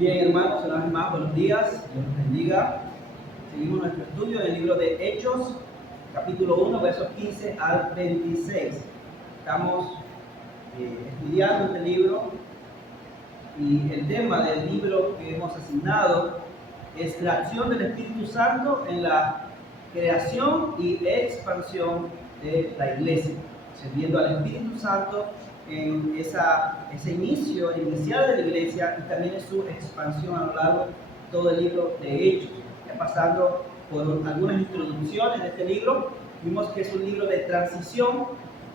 Bien, hermanos, una vez más, buenos días, Dios los bendiga. Seguimos nuestro estudio del libro de Hechos, capítulo 1, versos 15 al 26. Estamos estudiando este libro y el tema del libro que hemos asignado es la acción del Espíritu Santo en la creación y expansión de la iglesia, sirviendo al Espíritu Santo en ese inicio inicial de la iglesia y también en su expansión a lo largo de todo el libro de Hechos. Ya pasando por algunas introducciones de este libro, vimos que es un libro de transición,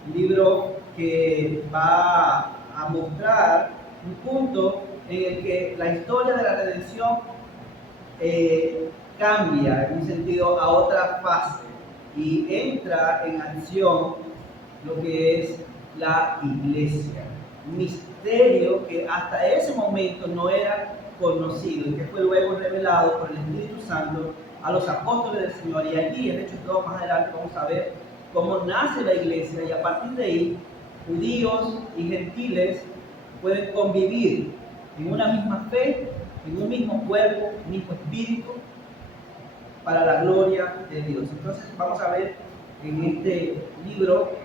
un libro que va a mostrar un punto en el que la historia de la redención cambia en un sentido a otra fase y entra en acción lo que es la iglesia, un misterio que hasta ese momento no era conocido y que fue luego revelado por el Espíritu Santo a los apóstoles del Señor. Y allí en Hechos 2 más adelante vamos a ver cómo nace la iglesia y a partir de ahí judíos y gentiles pueden convivir en una misma fe, en un mismo cuerpo, un mismo espíritu, para la gloria de Dios. Entonces vamos a ver en este libro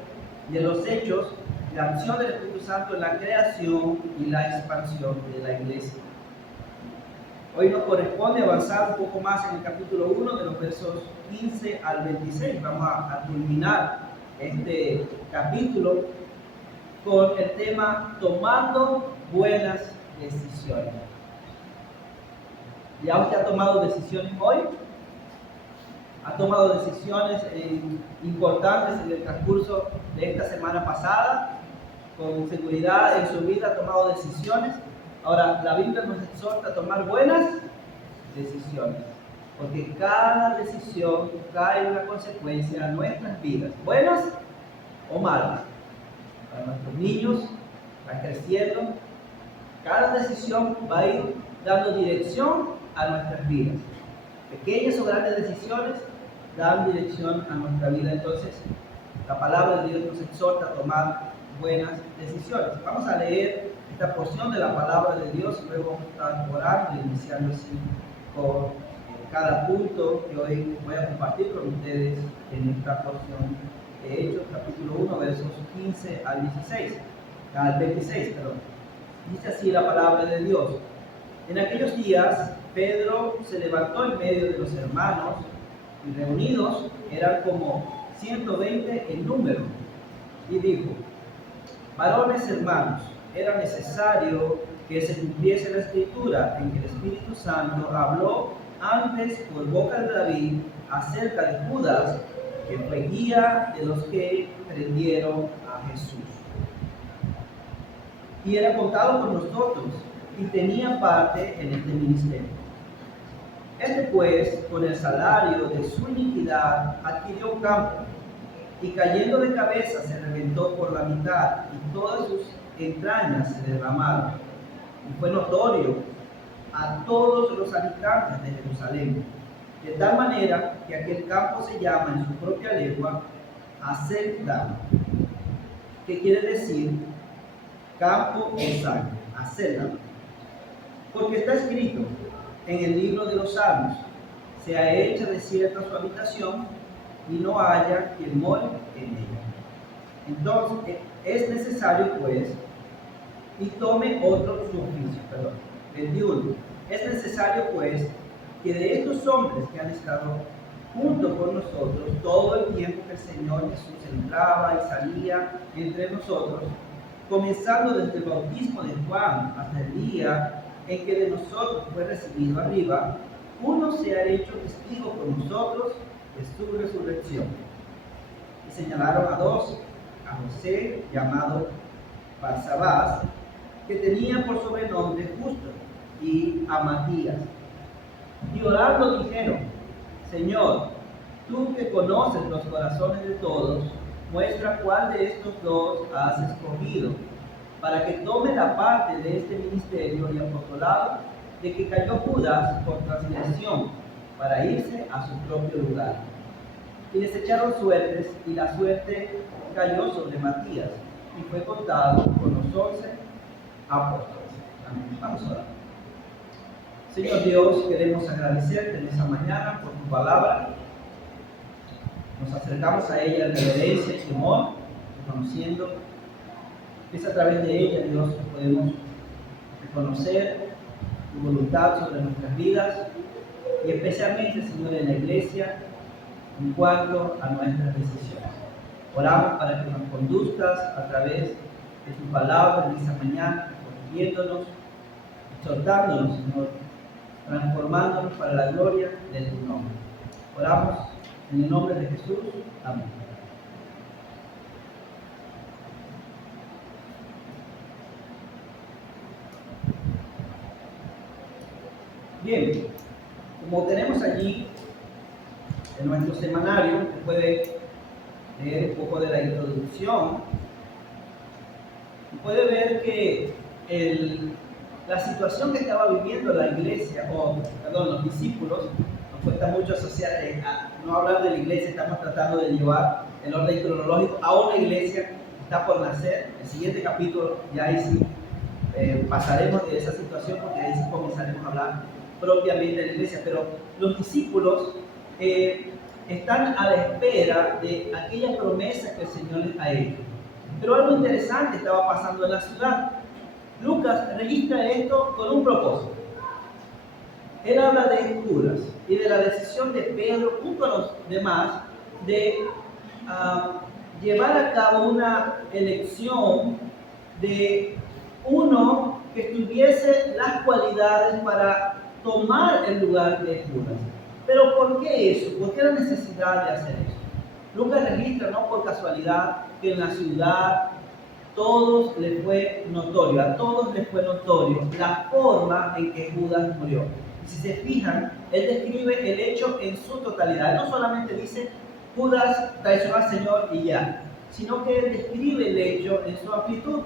de los Hechos la acción del Espíritu Santo en la creación y la expansión de la iglesia. Hoy nos corresponde avanzar un poco más en el capítulo 1 de los versos 15 al 26. Vamos a culminar este capítulo con el tema tomando buenas decisiones. ¿Ya usted ha tomado decisiones hoy? ¿Ha tomado decisiones importantes en el transcurso de esta semana pasada? Con seguridad en su vida ha tomado decisiones. Ahora, la Biblia nos exhorta a tomar buenas decisiones, porque cada decisión trae una consecuencia a nuestras vidas, buenas o malas. Para nuestros niños, van creciendo, cada decisión va a ir dando dirección a nuestras vidas. Pequeñas o grandes decisiones dan dirección a nuestra vida. Entonces, la palabra de Dios nos exhorta a tomar buenas decisiones. Vamos a leer esta porción de la palabra de Dios y luego vamos a estar orando, iniciando así con cada punto que hoy voy a compartir con ustedes en esta porción de Hechos, capítulo 1, versos 15 al 26, Dice así la palabra de Dios. En aquellos días, Pedro se levantó en medio de los hermanos y reunidos eran como 120 en número y dijo: varones hermanos, era necesario que se cumpliese la escritura en que el Espíritu Santo habló antes por boca de David acerca de Judas, que fue guía de los que prendieron a Jesús. Y era contado por nosotros y tenía parte en este ministerio. Este pues, con el salario de su iniquidad, adquirió un campo, y cayendo de cabeza se reventó por la mitad, y todas sus entrañas se derramaron. Y fue notorio a todos los habitantes de Jerusalén, de tal manera que aquel campo se llama en su propia lengua Acéldama, que quiere decir campo de sangre, Acéldama. Porque está escrito en el libro de los Salmos: se ha hecho desierta su habitación y no haya quien more en ella. Entonces es necesario pues, y tome otro su oficio, 21. Es necesario pues que de estos hombres que han estado junto con nosotros todo el tiempo que el Señor Jesús entraba y salía entre nosotros, comenzando desde el bautismo de Juan hasta el día en que de nosotros fue recibido arriba, uno se ha hecho testigo con nosotros de su resurrección. Y señalaron a dos: a José, llamado Barsabás, que tenía por sobrenombre Justo, y a Matías. Y orando dijeron: Señor, tú que conoces los corazones de todos, muestra cuál de estos dos has escogido, para que tome la parte de este ministerio y apostolado de que cayó Judas por transgresión, para irse a su propio lugar. Y les echaron suertes, y la suerte cayó sobre Matías, y fue contado con los 11 apóstoles. Amén. Vamos a orar. Señor Dios, queremos agradecerte en esta mañana por tu palabra. Nos acercamos a ella en reverencia y temor, reconociendo que es a través de ella, Dios, que podemos reconocer tu voluntad sobre nuestras vidas y especialmente, Señor, en la iglesia en cuanto a nuestras decisiones. Oramos para que nos conduzcas a través de tu palabra en esta mañana, corrigiéndonos, exhortándonos, Señor, transformándonos para la gloria de tu nombre. Oramos en el nombre de Jesús. Amén. Bien, como tenemos allí en nuestro semanario, se puede leer un poco de la introducción, puede ver que la situación que estaba viviendo la iglesia, los discípulos, nos cuesta mucho asociar, no hablar de la iglesia, estamos tratando de llevar el orden cronológico a una iglesia que está por nacer. El siguiente capítulo ya ahí sí pasaremos de esa situación, porque ahí sí comenzaremos a hablar propiamente de la iglesia, pero los discípulos están a la espera de aquella promesa que el Señor les ha hecho. Pero algo interesante estaba pasando en la ciudad. Lucas registra esto con un propósito. Él habla de Judas y de la decisión de Pedro junto a los demás de llevar a cabo una elección de uno que tuviese las cualidades para tomar el lugar de Judas. Pero ¿por qué eso? ¿Por qué la necesidad de hacer eso? Lucas registra, no por casualidad, que en la ciudad todos les fue notorio, a todos les fue notorio la forma en que Judas murió. Y si se fijan, él describe el hecho en su totalidad. No solamente dice Judas traicionó al Señor y ya, sino que él describe el hecho en su amplitud.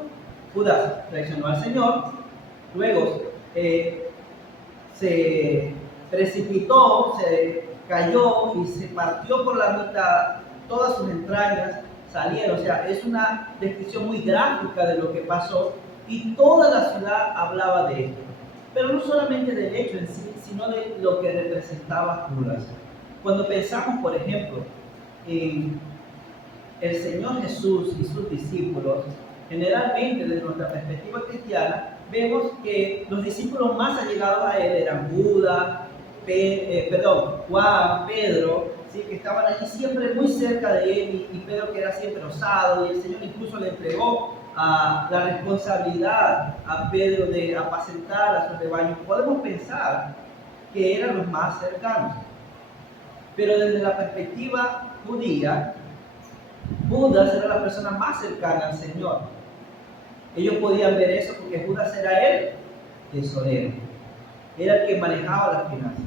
Judas traicionó al Señor, luego se precipitó, se cayó y se partió por la mitad, todas sus entrañas salieron. O sea, es una descripción muy gráfica de lo que pasó y toda la ciudad hablaba de esto. Pero no solamente del hecho en sí, sino de lo que representaba Judas. Cuando pensamos, por ejemplo, en el Señor Jesús y sus discípulos, generalmente desde nuestra perspectiva cristiana, vemos que los discípulos más allegados a él eran Judas, Juan, Pedro, ¿sí? Que estaban allí siempre muy cerca de él, y Pedro, que era siempre osado, y el Señor incluso le entregó la responsabilidad a Pedro de apacentar a sus rebaños. Podemos pensar que eran los más cercanos, pero desde la perspectiva judía, Judas era la persona más cercana al Señor. Ellos podían ver eso porque Judas era el tesorero, era el que manejaba las finanzas.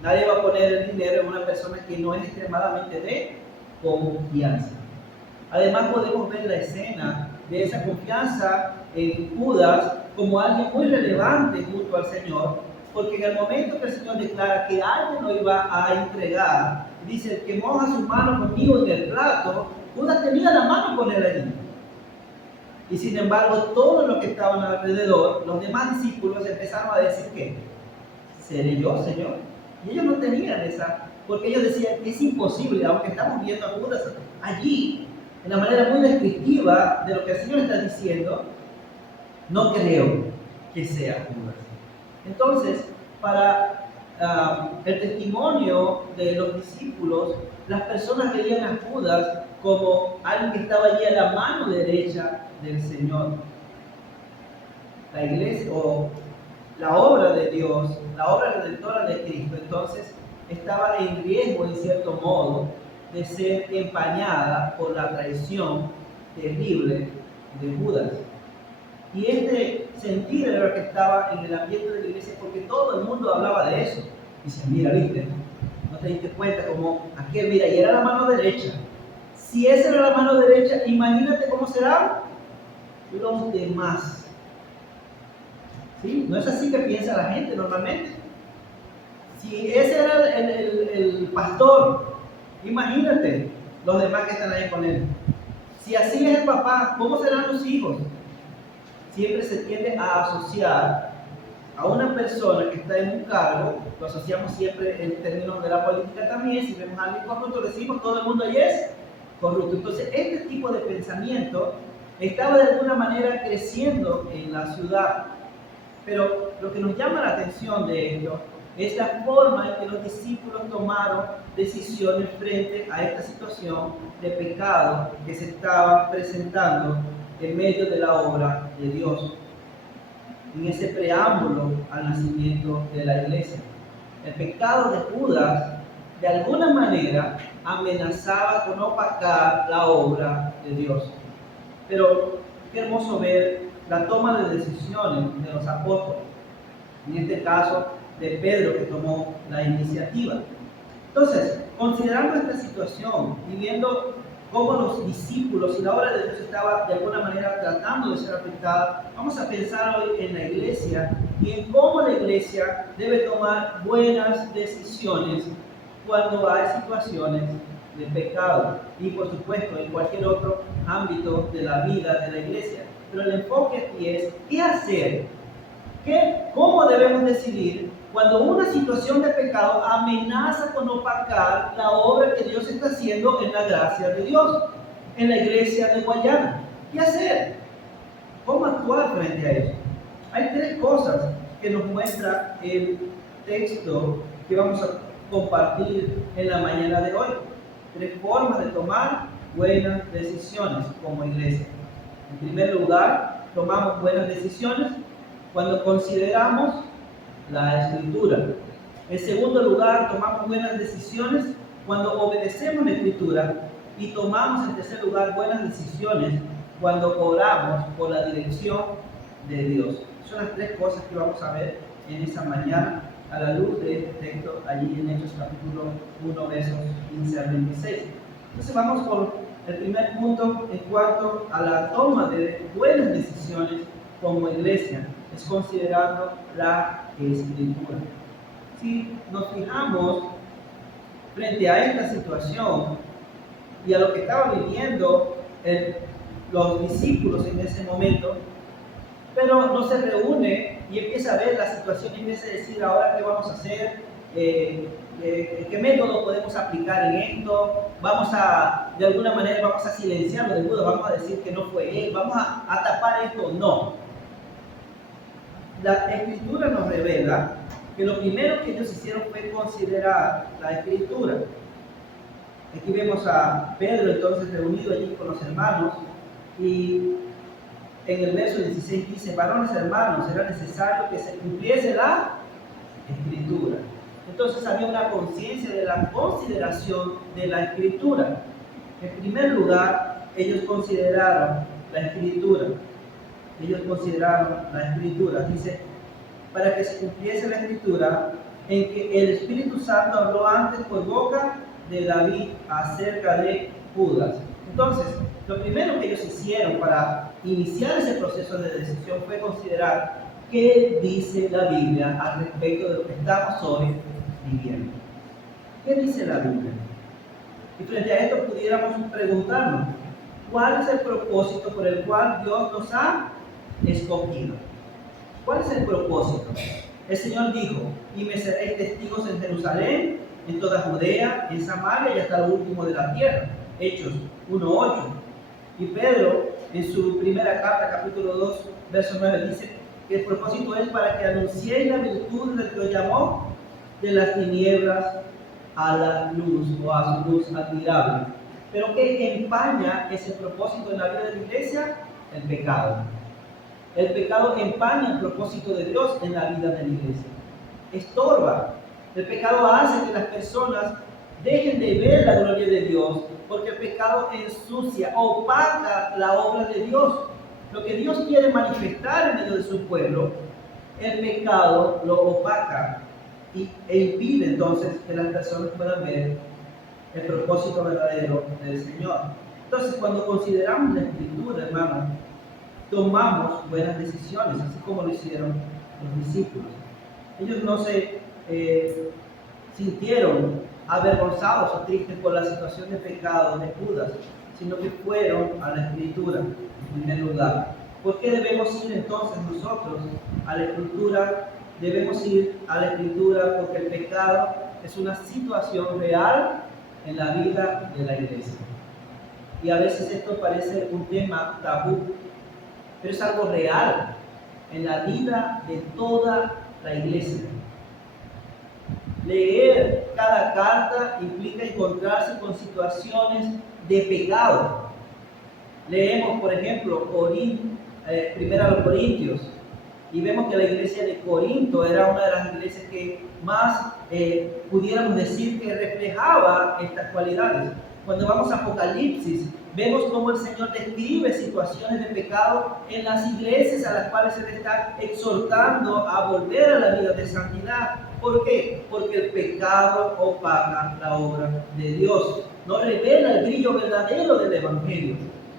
Nadie va a poner el dinero en una persona que no es extremadamente de confianza. Además, podemos ver la escena de esa confianza en Judas como alguien muy relevante junto al Señor, porque en el momento que el Señor declara que alguien lo iba a entregar, dice: el que moja su mano conmigo en el plato, Judas tenía la mano con él allí. Y sin embargo, todos los que estaban alrededor, los demás discípulos, empezaron a decir: ¿qué? ¿Seré yo, Señor? Y ellos no tenían esa, porque ellos decían: es imposible, aunque estamos viendo a Judas allí, de una manera muy descriptiva de lo que el Señor está diciendo, no creo que sea Judas. Entonces, para el testimonio de los discípulos, las personas veían a Judas como alguien que estaba allí a la mano derecha del Señor. La iglesia, o la obra de Dios, la obra redentora de Cristo, entonces estaba en riesgo, en cierto modo, de ser empañada por la traición terrible de Judas. Y este sentir era lo que estaba en el ambiente de la iglesia, porque todo el mundo hablaba de eso. Dice: mira, viste, no te diste cuenta, como aquel, mira, y era la mano derecha. Si esa era la mano derecha, imagínate cómo serán los demás. ¿Sí? No es así que piensa la gente normalmente. Si ese era el pastor, imagínate los demás que están ahí con él. Si así es el papá, ¿cómo serán los hijos? Siempre se tiende a asociar a una persona que está en un cargo, lo asociamos siempre en términos de la política también, si vemos a alguien corrupto, decimos todo el mundo ahí es corrupto. Entonces, este tipo de pensamiento estaba de alguna manera creciendo en la ciudad. Pero lo que nos llama la atención de esto es la forma en que los discípulos tomaron decisiones frente a esta situación de pecado que se estaba presentando en medio de la obra de Dios, en ese preámbulo al nacimiento de la iglesia. El pecado de Judas, de alguna manera, amenazaba con opacar la obra de Dios. Pero qué hermoso ver la toma de decisiones de los apóstoles, en este caso de Pedro, que tomó la iniciativa. Entonces, considerando esta situación y viendo cómo los discípulos y la obra de Dios estaba de alguna manera tratando de ser afectada, vamos a pensar hoy en la iglesia y en cómo la iglesia debe tomar buenas decisiones cuando hay situaciones de pecado y, por supuesto, en cualquier otro ámbito de la vida de la iglesia. Pero el enfoque aquí es ¿qué hacer? ¿Cómo debemos decidir cuando una situación de pecado amenaza con opacar la obra que Dios está haciendo en la gracia de Dios, en la iglesia de Guayana? ¿Qué hacer? ¿Cómo actuar frente a eso? Hay tres cosas que nos muestra el texto que vamos a compartir en la mañana de hoy. Tres formas de tomar buenas decisiones como iglesia. En primer lugar, tomamos buenas decisiones cuando consideramos la Escritura. En segundo lugar, tomamos buenas decisiones cuando obedecemos la Escritura. Y tomamos, en tercer lugar, buenas decisiones cuando oramos por la dirección de Dios. Son las tres cosas que vamos a ver en esa mañana a la luz de este texto allí en Hechos capítulo 1, versos 15 al 26. Entonces vamos con el primer punto en cuanto a la toma de buenas decisiones como iglesia, es considerando la Escritura. Si nos fijamos frente a esta situación y a lo que estaban viviendo los discípulos en ese momento, pero no se reúne y empieza a ver la situación y empieza a decir ahora qué vamos a hacer, qué método podemos aplicar en esto, de alguna manera vamos a silenciarlo de Judas, vamos a decir que no fue él, vamos a tapar esto. No. La Escritura nos revela que lo primero que ellos hicieron fue considerar la Escritura. Aquí vemos a Pedro entonces reunido allí con los hermanos y en el verso 16 dice: varones hermanos, era necesario que se cumpliese la Escritura. Entonces había una conciencia de la consideración de la Escritura. En primer lugar, ellos consideraron la Escritura. Dice, para que se cumpliese la Escritura en que el Espíritu Santo habló antes por boca de David acerca de Judas. Entonces, lo primero que ellos hicieron para iniciar ese proceso de decisión fue considerar qué dice la Biblia al respecto de lo que estamos hoy viviendo. ¿Qué dice la Biblia? Y frente a esto pudiéramos preguntarnos, ¿cuál es el propósito por el cual Dios nos ha escogido? ¿Cuál es el propósito? El Señor dijo: y me seréis testigos en Jerusalén, en toda Judea, en Samaria y hasta lo último de la tierra. Hechos 1:8. Y Pedro, en su primera carta, capítulo 2, verso 9, dice que el propósito es para que anunciéis la virtud del que os llamó de las tinieblas a la luz, o a su luz admirable. Pero ¿qué empaña ese propósito en la vida de la iglesia? El pecado. El pecado empaña el propósito de Dios en la vida de la iglesia. Estorba. El pecado hace que las personas dejen de ver la gloria de Dios, porque el pecado ensucia, opaca la obra de Dios. Lo que Dios quiere manifestar en medio de su pueblo, el pecado lo opaca e impide entonces que las personas puedan ver el propósito verdadero del Señor. Entonces, cuando consideramos la Escritura, hermanos, tomamos buenas decisiones, así como lo hicieron los discípulos. Ellos no se sintieron avergonzados o tristes por la situación de pecado de Judas, sino que fueron a la Escritura en primer lugar. ¿Por qué debemos ir entonces nosotros a la Escritura debemos ir a la Escritura porque el pecado es una situación real en la vida de la iglesia. Y a veces esto parece un tema tabú, pero es algo real en la vida de toda la iglesia. Leer cada carta implica encontrarse con situaciones de pecado. Leemos, por ejemplo, Primera a los Corintios, y vemos que la iglesia de Corinto era una de las iglesias que más pudiéramos decir que reflejaba estas cualidades. Cuando vamos a Apocalipsis, vemos cómo el Señor describe situaciones de pecado en las iglesias a las cuales se le está exhortando a volver a la vida de santidad. ¿Por qué? Porque el pecado opaca la obra de Dios, no revela el brillo verdadero del Evangelio.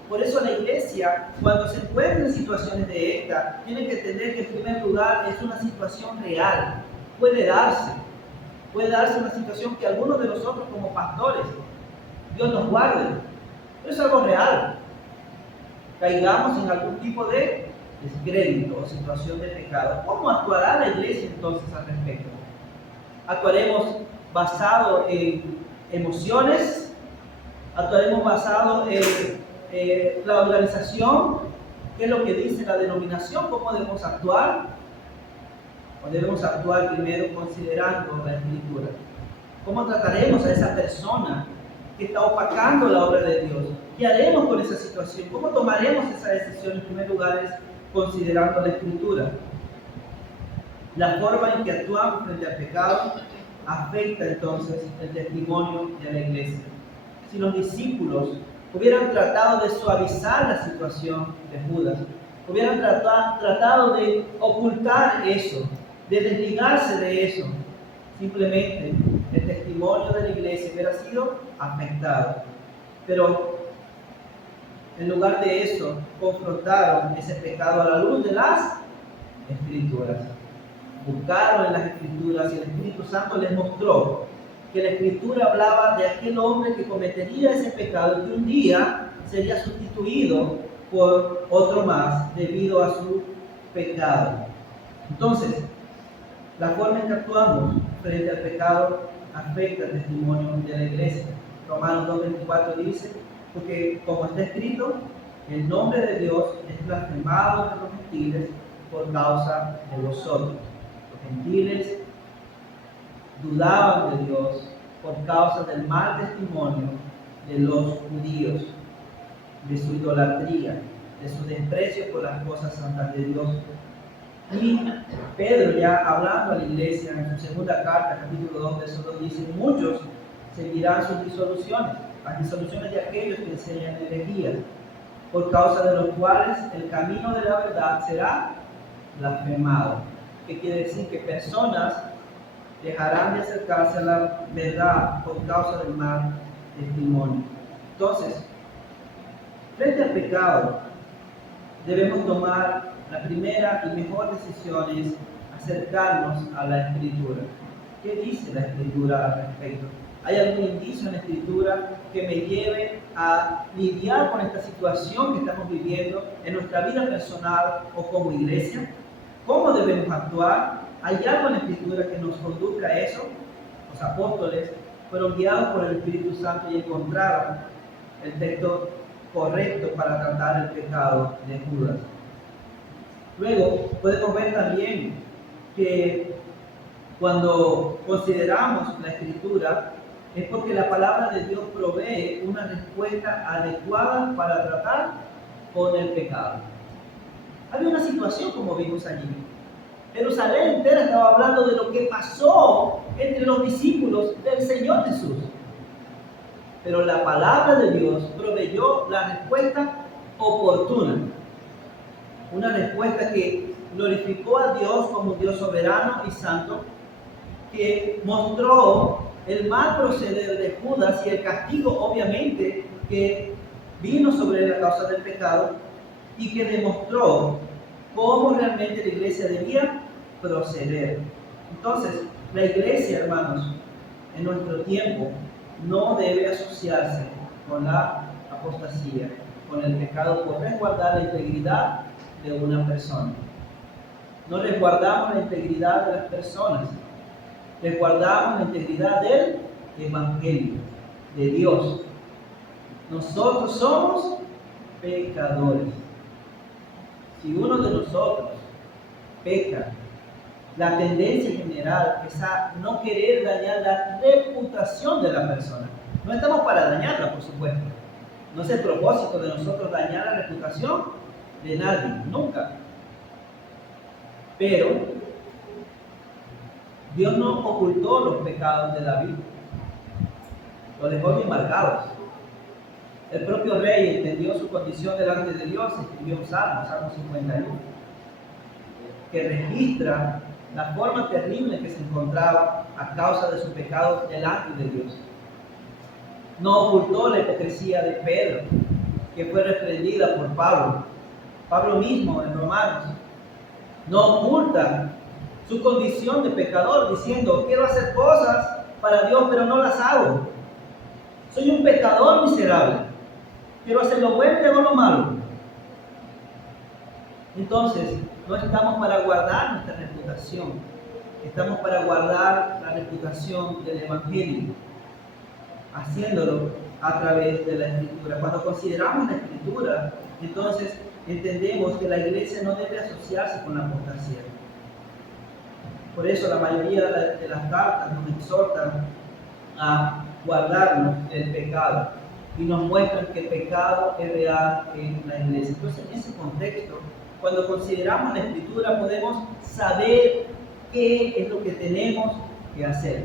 Por eso la iglesia, cuando se encuentra en situaciones de esta, tiene que entender que en primer lugar es una situación real. Puede darse una situación que algunos de nosotros como pastores, Dios nos guarde, pero es algo real. Caigamos en algún tipo de descrédito o situación de pecado. ¿Cómo actuará la iglesia entonces al respecto? ¿Actuaremos basado en emociones? ¿Actuaremos basado en la organización? ¿Qué es lo que dice la denominación? ¿Cómo debemos actuar? ¿O debemos actuar primero considerando la Escritura? ¿Cómo trataremos a esa persona que está opacando la obra de Dios? ¿Qué haremos con esa situación? ¿Cómo tomaremos esa decisión? En primer lugar es considerando la Escritura. La forma en que actuamos frente al pecado afecta entonces el testimonio de la iglesia. Si los discípulos hubieran tratado de suavizar la situación de Judas, hubieran tratado de ocultar eso, de desligarse de eso, simplemente el testimonio de la iglesia hubiera sido afectado. Pero en lugar de eso, confrontaron ese pecado a la luz de las Escrituras. Buscaron en las Escrituras y el Espíritu Santo les mostró que la Escritura hablaba de aquel hombre que cometería ese pecado y que un día sería sustituido por otro más debido a su pecado. Entonces, la forma en que actuamos frente al pecado afecta el testimonio de la iglesia. Romanos 2:24 dice, porque como está escrito, el nombre de Dios es blasfemado entre los gentiles por causa de vosotros. Los gentiles dudaban de Dios por causa del mal testimonio de los judíos, de su idolatría, de su desprecio por las cosas santas de Dios. Y Pedro, ya hablando a la iglesia en su segunda carta, capítulo 2, verso 2, dice, muchos seguirán sus disoluciones, las disoluciones de aquellos que enseñan herejías, por causa de los cuales el camino de la verdad será blasfemado. ¿Qué quiere decir? Que personas dejarán de acercarse a la verdad por causa del mal testimonio. Entonces, frente al pecado, debemos tomar la primera y mejor decisión es acercarnos a la Escritura. ¿Qué dice la Escritura al respecto? ¿Hay algún indicio en la Escritura que me lleve a lidiar con esta situación que estamos viviendo en nuestra vida personal o como iglesia? ¿Cómo debemos actuar? ¿Hay algo en la Escritura que nos conduzca a eso? Los apóstoles fueron guiados por el Espíritu Santo y encontraron el texto correcto para tratar el pecado de Judas. Luego podemos ver también que cuando consideramos la Escritura es porque la palabra de Dios provee una respuesta adecuada para tratar con el pecado. Había una situación como vimos allí. Jerusalén entera estaba hablando de lo que pasó entre los discípulos del Señor Jesús. Pero la palabra de Dios proveyó la respuesta oportuna. Una respuesta que glorificó a Dios como un Dios soberano y santo, que mostró el mal proceder de Judas y el castigo, obviamente, que vino sobre él a causa del pecado, y que demostró cómo realmente la iglesia debía proceder. Entonces, la iglesia, hermanos, en nuestro tiempo, no debe asociarse con la apostasía, con el pecado, por resguardar la integridad de una persona. No resguardamos la integridad de las personas, resguardamos la integridad del Evangelio, de Dios. Nosotros somos pecadores. Si uno de nosotros peca, la tendencia general es a no querer dañar la reputación de la persona. No estamos para dañarla, por supuesto. No es el propósito de nosotros dañar la reputación de nadie, nunca. Pero Dios no ocultó los pecados de David, los dejó bien marcados. El propio rey entendió su condición delante de Dios y escribió un salmo, Salmo 51, que registra la forma terrible que se encontraba a causa de su pecado delante de Dios. No ocultó la hipocresía de Pedro, que fue reprendida por Pablo. Pablo mismo en Romanos no oculta su condición de pecador, diciendo: quiero hacer cosas para Dios, pero no las hago. Soy un pecador miserable. Quiero hacer lo bueno y hago lo malo. Entonces, no estamos para guardar nuestra reputación. Estamos para guardar la reputación del Evangelio, haciéndolo a través de la Escritura. Cuando consideramos la Escritura, entonces entendemos que la iglesia no debe asociarse con la apostasía. Por eso la mayoría de las cartas nos exhortan a guardarnos del pecado y nos muestran que el pecado es real en la iglesia. Entonces, en ese contexto, cuando consideramos la Escritura, podemos saber qué es lo que tenemos que hacer.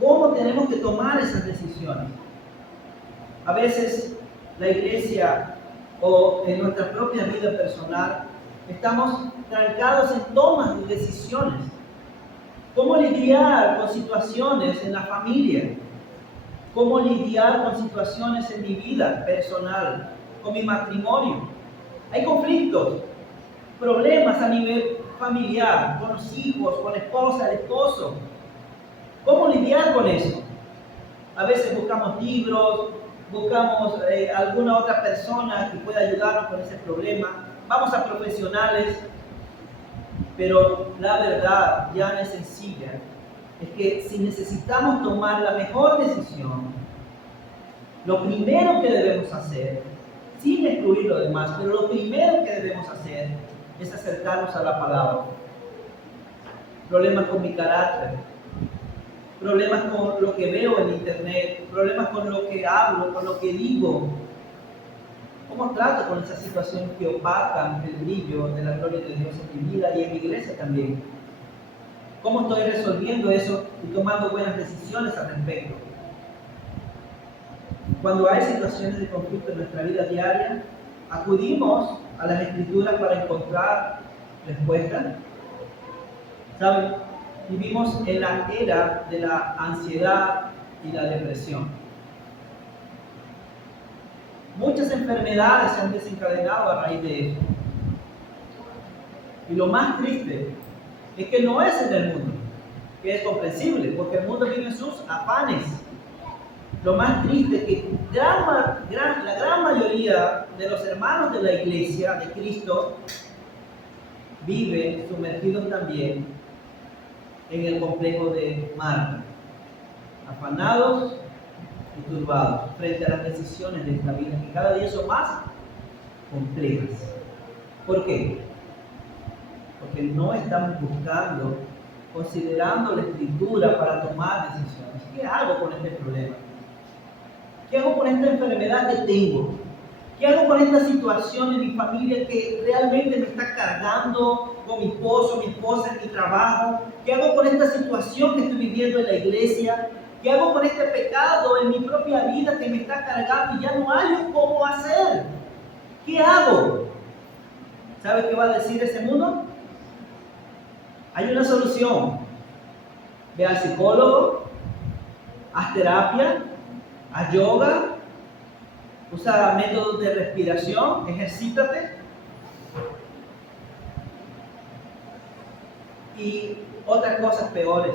¿Cómo tenemos que tomar esas decisiones? A veces la iglesia o en nuestra propia vida personal estamos trancados en tomas de decisiones. ¿Cómo lidiar con situaciones en la familia? ¿Cómo lidiar con situaciones en mi vida personal, con mi matrimonio? Hay conflictos, problemas a nivel familiar, con los hijos, con la esposa, el esposo. ¿Cómo lidiar con eso? A veces buscamos libros, buscamos alguna otra persona que pueda ayudarnos con ese problema. Vamos a profesionales, pero la verdad ya es sencilla. Es que si necesitamos tomar la mejor decisión, lo primero que debemos hacer, sin excluir lo demás, pero lo primero que debemos hacer es acercarnos a la palabra. Problemas con mi carácter, problemas con lo que veo en internet, problemas con lo que hablo, con lo que digo. ¿Cómo trato con esas situaciones que opacan el brillo de la gloria de Dios en mi vida y en mi iglesia también? ¿Cómo estoy resolviendo eso y tomando buenas decisiones al respecto? Cuando hay situaciones de conflicto en nuestra vida diaria, acudimos a las Escrituras para encontrar respuestas. ¿Saben? Vivimos en la era de la ansiedad y la depresión. Muchas enfermedades se han desencadenado a raíz de eso. Y lo más triste es que no es en el mundo, que es comprensible, porque el mundo vive en sus afanes. Lo más triste es que la gran mayoría de los hermanos de la iglesia de Cristo viven sumergidos también en el complejo de Marta, afanados y turbados frente a las decisiones de esta vida, que cada día son más complejas. ¿Por qué? Porque no estamos buscando, considerando la Escritura para tomar decisiones. ¿Qué hago con este problema? ¿Qué hago con esta enfermedad que tengo? ¿Qué hago con esta situación en mi familia que realmente me está cargando con mi esposo, mi esposa, en mi trabajo? ¿Qué hago con esta situación que estoy viviendo en la iglesia? ¿Qué hago con este pecado en mi propia vida que me está cargando y ya no hay cómo hacer? ¿Qué hago? ¿Sabe qué va a decir ese mundo? Hay una solución. Ve al psicólogo, haz terapia, haz yoga, usa métodos de respiración, ejercítate. Y otras cosas peores.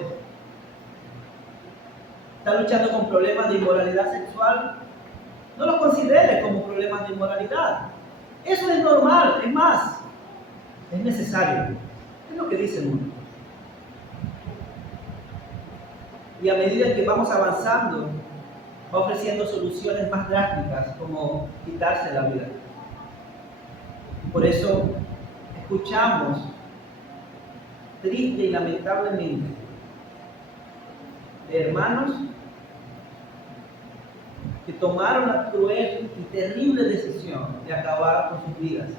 ¿Estás luchando con problemas de inmoralidad sexual? No lo consideres como problemas de inmoralidad. Eso es normal. Es más, Es necesario. Es lo que dice el mundo. Y a medida que vamos avanzando, va ofreciendo soluciones más drásticas, como quitarse la vida. Por eso escuchamos, triste y lamentablemente, de hermanos que tomaron la cruel y terrible decisión de acabar con sus vidas,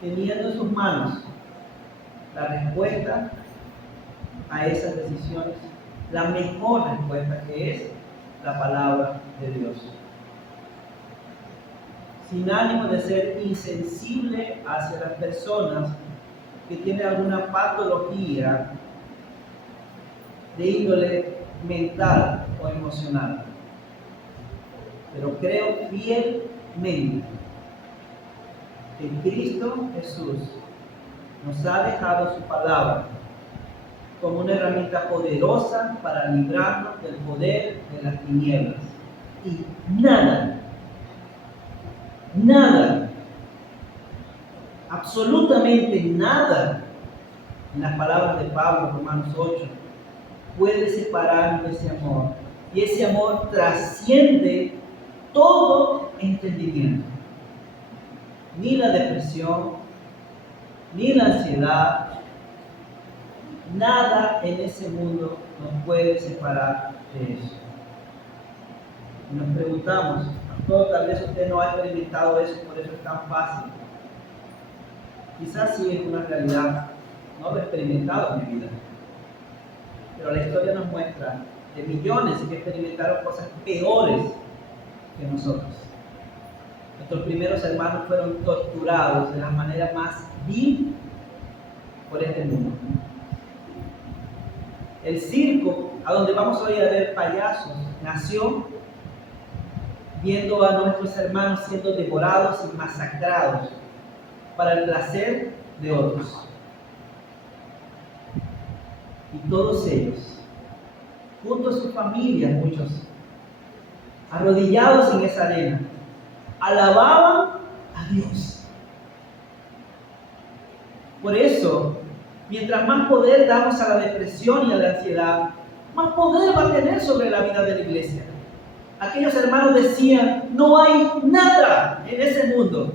teniendo en sus manos la respuesta a esas decisiones, la mejor respuesta, que es la palabra de Dios. Sin ánimo de ser insensible hacia las personas que tienen alguna patología de índole mental o emocional. Pero creo fielmente que Cristo Jesús nos ha dejado su palabra como una herramienta poderosa para librarnos del poder de las tinieblas. Y nada, absolutamente nada, en las palabras de Pablo, Romanos 8, puede separarnos de ese amor. Y ese amor trasciende todo entendimiento. Ni la depresión, ni la ansiedad, nada en ese mundo nos puede separar de eso. Y nos preguntamos, pastor, tal vez usted no ha experimentado eso, por eso es tan fácil. Quizás sí es una realidad, no lo he experimentado en mi vida. Pero la historia nos muestra de millones que experimentaron cosas peores que nosotros. Nuestros primeros hermanos fueron torturados de la manera más vil por este mundo. El circo, a donde vamos hoy a ver payasos, nació viendo a nuestros hermanos siendo devorados y masacrados para el placer de otros. Y todos ellos, junto a sus familias, muchos, arrodillados en esa arena, alababan a Dios. Por eso, mientras más poder damos a la depresión y a la ansiedad, más poder va a tener sobre la vida de la iglesia. Aquellos hermanos decían, no hay nada en ese mundo,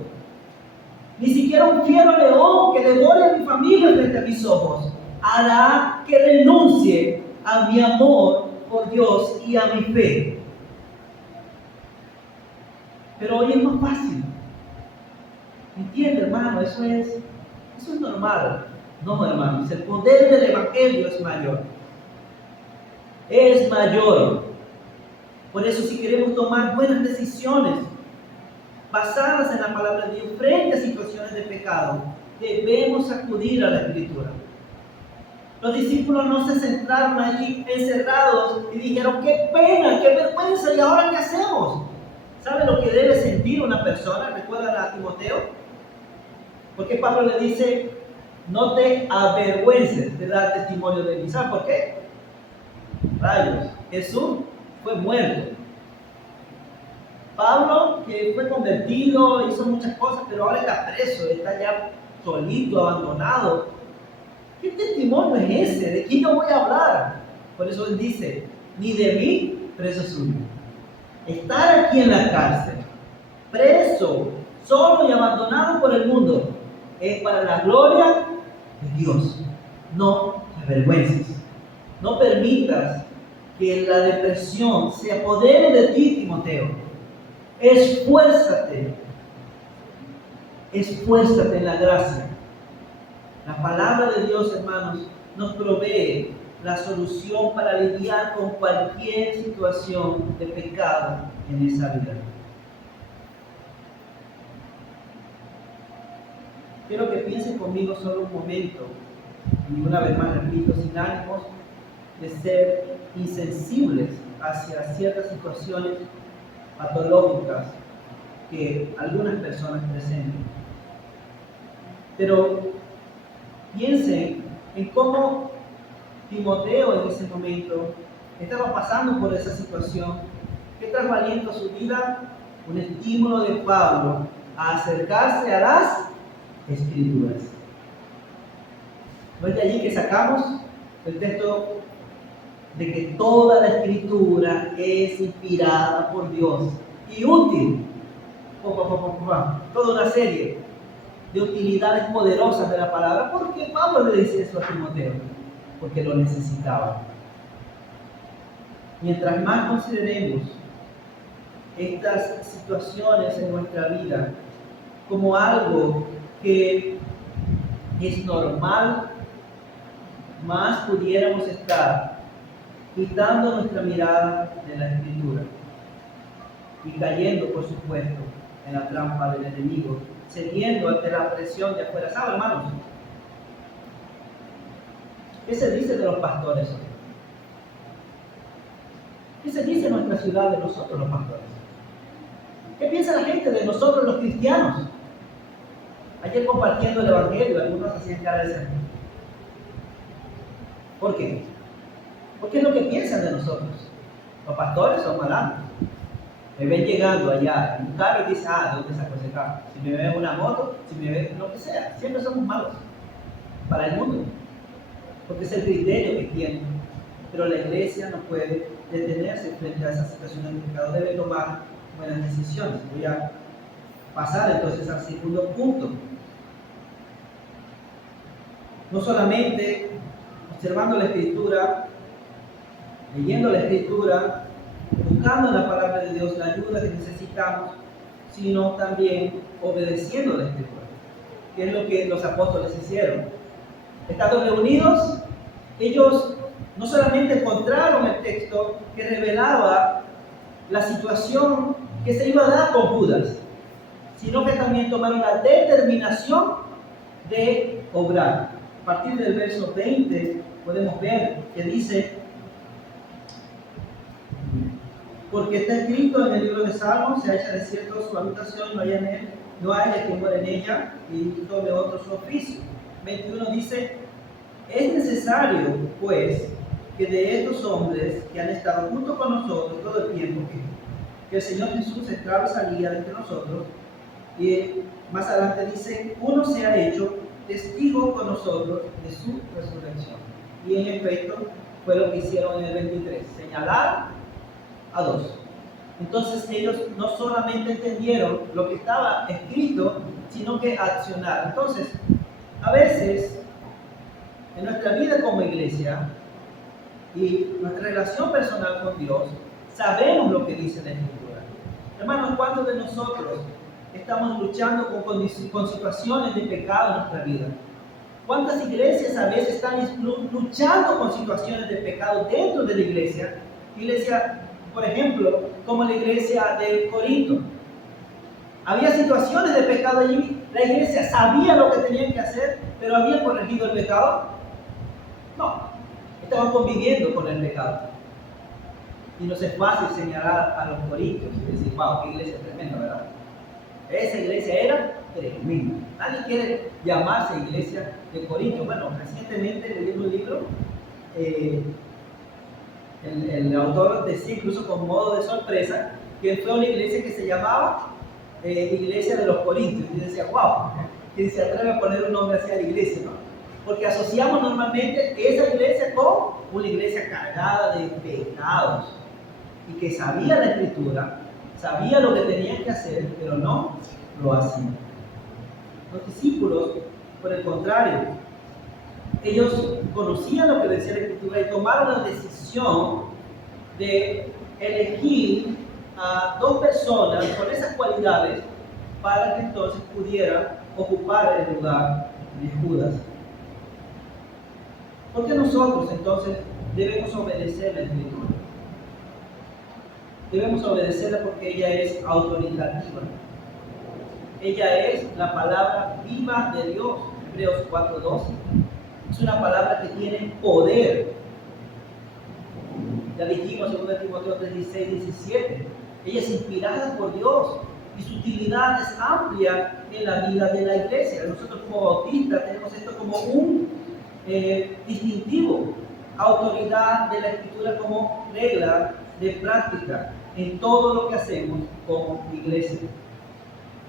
ni siquiera un fiero león que devore a mi familia frente a mis ojos, hará que renuncie a mi amor por Dios y a mi fe. Pero hoy es más fácil. ¿Entiende, hermano? Eso es normal. No, hermanos, el poder del Evangelio es mayor. Es mayor. Por eso, si queremos tomar buenas decisiones basadas en la palabra de Dios frente a situaciones de pecado, debemos acudir a la Escritura. Los discípulos no se sentaron allí encerrados y dijeron, qué pena, qué vergüenza, ¿y ahora qué hacemos? ¿Sabe lo que debe sentir una persona? ¿Recuerdan a Timoteo? Porque Pablo le dice, no te avergüences de dar testimonio de mí. ¿Sabe por qué? Rayos, Jesús fue muerto. Pablo, que fue convertido, hizo muchas cosas, pero ahora está preso, está ya solito, abandonado. ¿Qué testimonio es ese? ¿De quién yo voy a hablar? Por eso él dice, ni de mí, preso suyo. Estar aquí en la cárcel, preso, solo y abandonado por el mundo, es para la gloria de Dios. No te avergüences. No permitas que la depresión se apodere de ti, Timoteo. Esfuérzate en la gracia. La palabra de Dios, hermanos, nos provee la solución para lidiar con cualquier situación de pecado en esa vida. Quiero que piensen conmigo solo un momento, y una vez más repito, sin ánimos de ser insensibles hacia ciertas situaciones patológicas que algunas personas presentan. Pero piensen en cómo Timoteo en ese momento estaba pasando por esa situación. ¿Qué trajo a su vida? Un estímulo de Pablo a acercarse a las Escrituras. ¿No es de allí que sacamos el texto de que toda la Escritura es inspirada por Dios y útil? Toda una serie de utilidades poderosas de la palabra. ¿Por qué Pablo le dice eso a Timoteo? Porque lo necesitaba. Mientras más consideremos estas situaciones en nuestra vida como algo que es normal, más pudiéramos estar quitando nuestra mirada de la Escritura y cayendo, por supuesto, en la trampa del enemigo, cediendo ante la presión de afuera. ¿Saben, hermanos? ¿Qué se dice de los pastores hoy? ¿Qué se dice en nuestra ciudad de nosotros los pastores? ¿Qué piensa la gente de nosotros los cristianos? Ayer compartiendo el Evangelio, algunos hacían cara de ser. ¿Por qué? Porque es lo que piensan de nosotros. Los pastores son malandros. Me ven llegando allá en un carro y dicen, ¿de dónde sacó ese carro? Si me ven en una moto, si me ven lo que sea, siempre somos malos para el mundo, porque es el criterio que tienen. Pero la iglesia no puede detenerse frente a esas situaciones de pecado, debe tomar buenas decisiones. Voy a pasar entonces al segundo punto. No solamente observando la Escritura, leyendo la Escritura, buscando en la palabra de Dios la ayuda que necesitamos, sino también obedeciendo la Escritura, que es lo que los apóstoles hicieron. Estando reunidos, ellos no solamente encontraron el texto que revelaba la situación que se iba a dar con Judas, sino que también tomaron la determinación de obrar. A partir del verso 20 podemos ver que dice: porque está escrito en el libro de Salmos, se echa desierto su habitación, no hay que muera en ella, y tome otro su oficio. 21 dice: es necesario, pues, que de estos hombres que han estado junto con nosotros todo el tiempo que el Señor Jesús entraba y salía de entre nosotros, y más adelante dice: uno se ha hecho testigo con nosotros de su resurrección. Y en efecto fue lo que hicieron en el 23, señalar a dos. Entonces ellos no solamente entendieron lo que estaba escrito, sino que accionaron. Entonces, a veces en nuestra vida como iglesia y nuestra relación personal con Dios, sabemos lo que dice la Escritura. Hermanos, ¿cuántos de nosotros estamos luchando con situaciones de pecado en nuestra vida? ¿Cuántas iglesias a veces están luchando con situaciones de pecado dentro de la iglesia? Iglesia, por ejemplo, como la iglesia de Corinto. Había situaciones de pecado allí. La iglesia sabía lo que tenían que hacer, pero ¿habían corregido el pecado? No. Estaban conviviendo con el pecado. Y no es fácil señalar a los corintios y decir: wow, qué iglesia tremenda, ¿verdad? Esa iglesia era tremenda. Nadie quiere llamarse iglesia de Corinto. Bueno, recientemente leí un libro. El autor decía, incluso con modo de sorpresa, que fue una iglesia que se llamaba Iglesia de los Corintios. Y decía: wow, ¿quién se atreve a poner un nombre así a la iglesia, no? Porque asociamos normalmente esa iglesia con una iglesia cargada de pecados y que sabía la Escritura, sabía lo que tenían que hacer, pero no lo hacían. Los discípulos, por el contrario, ellos conocían lo que decía la Escritura y tomaron la decisión de elegir a dos personas con esas cualidades para que entonces pudieran ocupar el lugar de Judas. ¿Por qué nosotros entonces debemos obedecer la Escritura? Debemos obedecerla porque ella es autoritativa. Ella es la palabra viva de Dios. Hebreos 4:12. Es una palabra que tiene poder. Ya dijimos en 2 Timoteo 3:16-17. Ella es inspirada por Dios y su utilidad es amplia en la vida de la iglesia. Nosotros como bautistas tenemos esto como un distintivo, autoridad de la Escritura como regla de práctica en todo lo que hacemos como iglesia.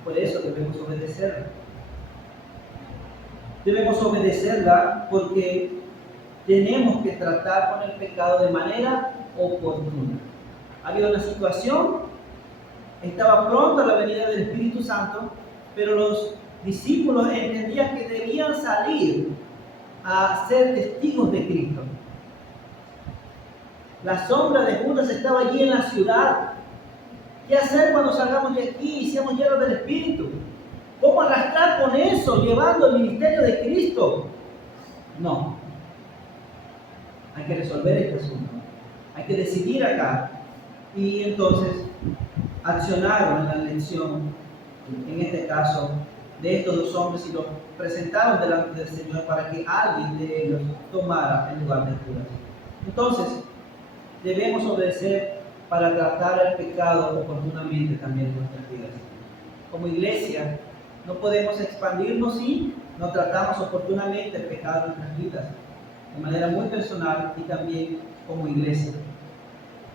Por eso debemos obedecerla. Debemos obedecerla porque tenemos que tratar con el pecado de manera oportuna. Había una situación, estaba pronta la venida del Espíritu Santo, pero los discípulos entendían que debían salir a ser testigos de Cristo. La sombra de Judas estaba allí en la ciudad. ¿Qué hacer cuando salgamos de aquí y seamos llenos del Espíritu? ¿Cómo arrastrar con eso, llevando el ministerio de Cristo? No. Hay que resolver este asunto. Hay que decidir acá. Y entonces accionaron en la elección, en este caso, de estos dos hombres y los presentaron delante del Señor para que alguien de ellos tomara el lugar de Judas. Entonces, debemos obedecer para tratar el pecado oportunamente también en nuestras vidas. Como iglesia, no podemos expandirnos si no tratamos oportunamente el pecado en nuestras vidas, de manera muy personal y también como iglesia.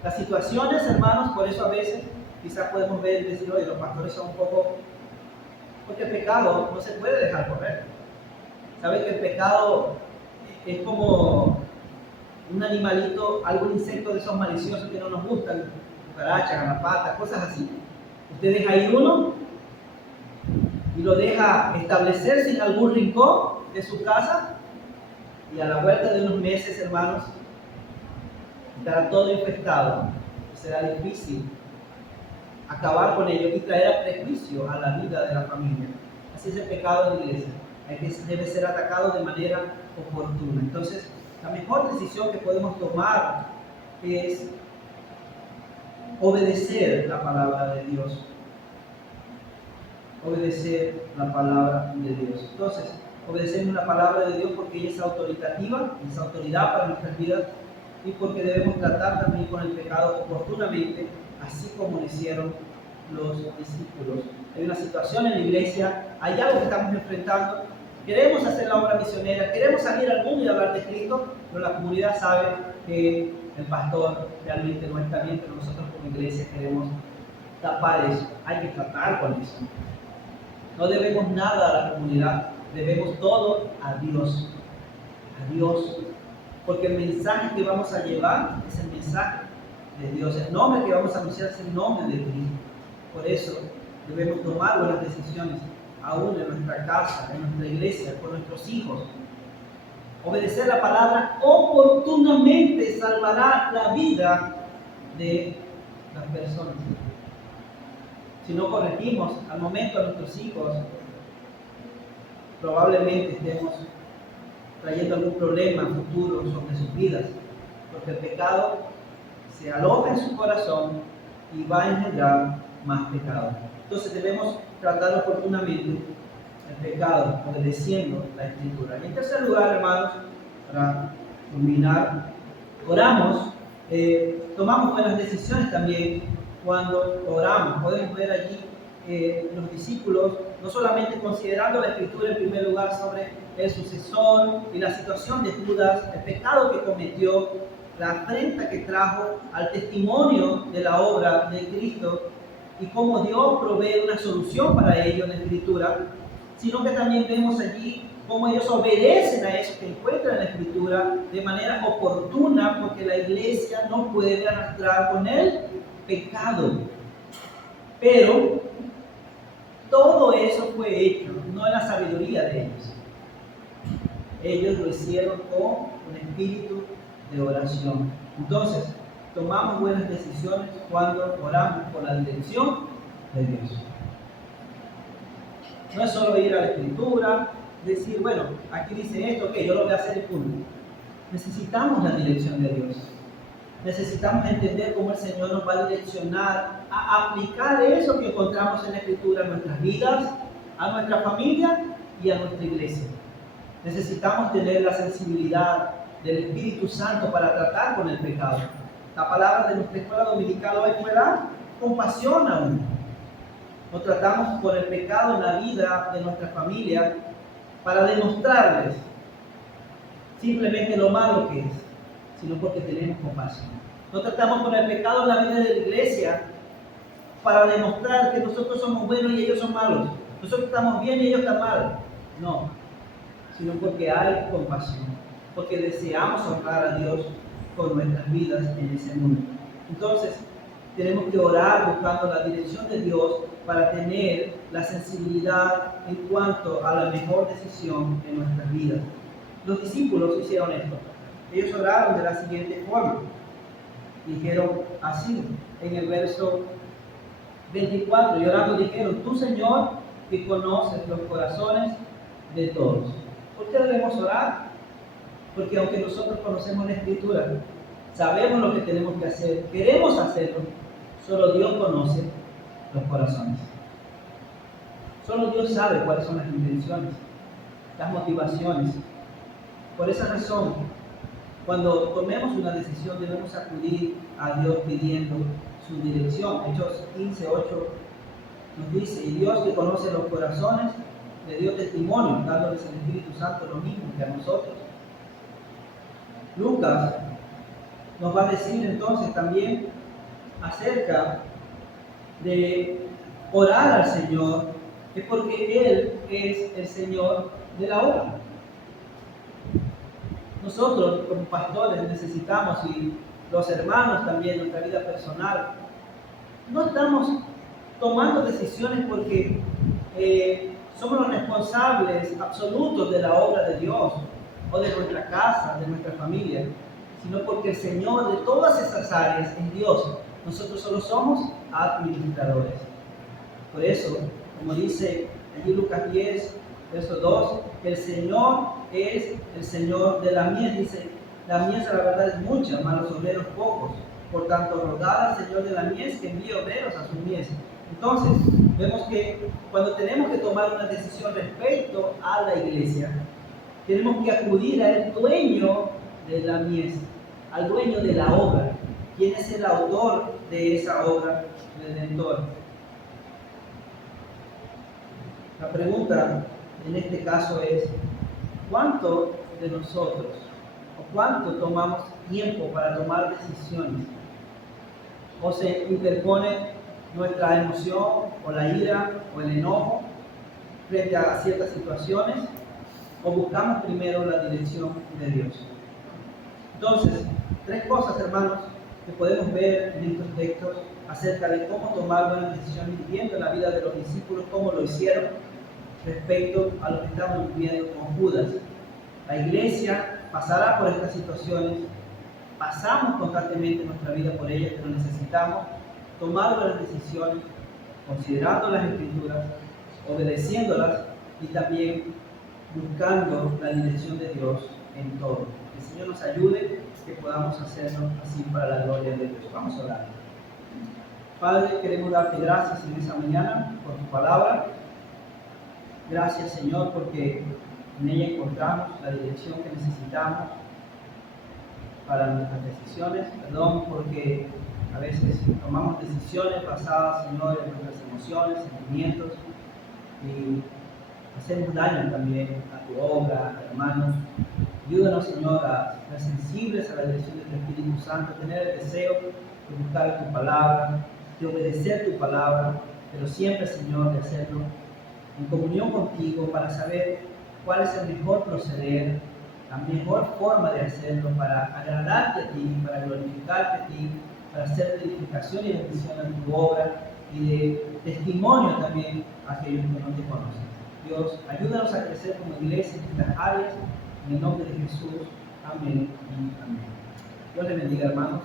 Las situaciones, hermanos, por eso a veces quizás podemos ver y decir, oye, los pastores son un poco... Porque el pecado no se puede dejar correr. ¿Sabe que el pecado es como un animalito, algún insecto de esos maliciosos que no nos gustan? Cucarachas, garrapatas, cosas así. Usted deja ahí uno y lo deja establecerse en algún rincón de su casa y a la vuelta de unos meses, hermanos, estará todo infectado. Será difícil acabar con ello y traer a prejuicio a la vida de la familia. Así es el pecado de la iglesia. Debe ser atacado de manera oportuna. Entonces, la mejor decisión que podemos tomar es obedecer la palabra de Dios. Obedecer la palabra de Dios. Entonces, obedecemos la palabra de Dios porque ella es autoritativa, es autoridad para nuestras vidas y porque debemos tratar también con el pecado oportunamente, así como lo hicieron los discípulos. Hay una situación en la iglesia, hay algo que estamos enfrentando, queremos hacer la obra misionera, queremos salir al mundo y hablar de Cristo, pero la comunidad sabe que el pastor realmente no está bien, pero nosotros como iglesia queremos tapar eso. Hay que tratar con eso. No debemos nada a la comunidad, debemos todo a Dios. A Dios. Porque el mensaje que vamos a llevar es el mensaje de Dios. El nombre que vamos a anunciar es el nombre de Cristo. Por eso debemos tomar buenas decisiones, aún en nuestra casa, en nuestra iglesia, con nuestros hijos. Obedecer la palabra oportunamente salvará la vida de las personas. Si no corregimos al momento a nuestros hijos, probablemente estemos trayendo algún problema futuro sobre sus vidas, porque el pecado se aloja en su corazón y va a engendrar más pecado. Entonces debemos tratar oportunamente el pecado, obedeciendo la Escritura. Y en tercer lugar, hermanos, para culminar, oramos, tomamos buenas decisiones también cuando oramos. Podemos ver allí los discípulos, no solamente considerando la Escritura en primer lugar sobre el sucesor y la situación de Judas, el pecado que cometió, la afrenta que trajo al testimonio de la obra de Cristo y cómo Dios provee una solución para ello en la Escritura, sino que también vemos allí cómo ellos obedecen a eso que encuentran en la Escritura de manera oportuna, porque la iglesia no puede arrastrar con el pecado. Pero todo eso fue hecho, no en la sabiduría de ellos. Ellos lo hicieron con un espíritu de oración. Entonces, tomamos buenas decisiones cuando oramos por la dirección de Dios. No es solo ir a la Escritura, decir, bueno, aquí dice esto, yo lo voy a hacer y punto. Necesitamos la dirección de Dios. Necesitamos entender cómo el Señor nos va a direccionar a aplicar eso que encontramos en la Escritura a nuestras vidas, a nuestra familia y a nuestra iglesia. Necesitamos tener la sensibilidad del Espíritu Santo para tratar con el pecado. La palabra de nuestra escuela dominical hoy fue la compasión a uno. No tratamos con el pecado en la vida de nuestra familia para demostrarles simplemente lo malo que es, sino porque tenemos compasión. No tratamos con el pecado en la vida de la iglesia para demostrar que nosotros somos buenos y ellos son malos. Nosotros estamos bien y ellos están mal. No. sino porque hay compasión, porque deseamos honrar a Dios con nuestras vidas en ese mundo. Entonces, tenemos que orar buscando la dirección de Dios para tener la sensibilidad en cuanto a la mejor decisión en nuestras vidas. Los discípulos hicieron esto. Ellos oraron de la siguiente forma. Dijeron así, en el verso 24, y orando dijeron: tú, Señor, que conoces los corazones de todos. ¿Por qué debemos orar? Porque aunque nosotros conocemos la Escritura, sabemos lo que tenemos que hacer, queremos hacerlo, solo Dios conoce los corazones. Solo Dios sabe cuáles son las intenciones, las motivaciones. Por esa razón, cuando tomemos una decisión, debemos acudir a Dios pidiendo su dirección. Hechos 15:8 nos dice: y Dios, que conoce los corazones, le dio testimonio, dándoles el Espíritu Santo lo mismo que a nosotros. Lucas nos va a decir entonces también acerca de orar al Señor, es porque Él es el Señor de la obra. Nosotros como pastores necesitamos, y los hermanos también en nuestra vida personal, no estamos tomando decisiones porque somos los responsables absolutos de la obra de Dios, o de nuestra casa, de nuestra familia, sino porque el Señor de todas esas áreas es Dios. Nosotros solo somos administradores. Por eso, como dice allí Lucas 10, verso 2, el Señor es el Señor de la mies. Dice: la mies a la verdad es mucha, mas los obreros pocos. Por tanto, rogad al Señor de la mies que envíe obreros a su mies. Entonces, vemos que cuando tenemos que tomar una decisión respecto a la iglesia, tenemos que acudir al dueño de la mies, al dueño de la obra, quien es el autor de esa obra redentora. La pregunta en este caso es: ¿cuánto de nosotros, o cuánto tomamos tiempo para tomar decisiones? ¿O se interpone nuestra emoción, o la ira, o el enojo frente a ciertas situaciones? ¿O buscamos primero la dirección de Dios? Entonces, tres cosas, hermanos, que podemos ver en estos textos acerca de cómo tomar buenas decisiones, viviendo en la vida de los discípulos, cómo lo hicieron respecto a lo que estamos viviendo con Judas. La iglesia pasará por estas situaciones, pasamos constantemente nuestra vida por ellas, pero necesitamos tomar buenas decisiones, considerando las Escrituras, obedeciéndolas y también buscando la dirección de Dios en todo. Que el Señor nos ayude, que podamos hacerlo así para la gloria de Dios. Vamos a orar. Padre, queremos darte gracias en esta mañana por tu palabra. Gracias, Señor, porque en ella encontramos la dirección que necesitamos para nuestras decisiones. Perdón porque a veces tomamos decisiones basadas, Señor, en nuestras emociones, sentimientos, y hacemos daño también a tu obra, hermanos. Ayúdanos, Señor, a ser sensibles a la dirección de tu Espíritu Santo, tener el deseo de buscar tu palabra, de obedecer tu palabra, pero siempre, Señor, de hacerlo en comunión contigo para saber cuál es el mejor proceder, la mejor forma de hacerlo para agradarte a ti, para glorificarte a ti, para hacer edificación y bendición a tu obra y de testimonio también a aquellos que no te conocen. Dios, ayúdanos a crecer como iglesia en estas áreas, en el nombre de Jesús. Amén y amén. Dios les bendiga, hermanos.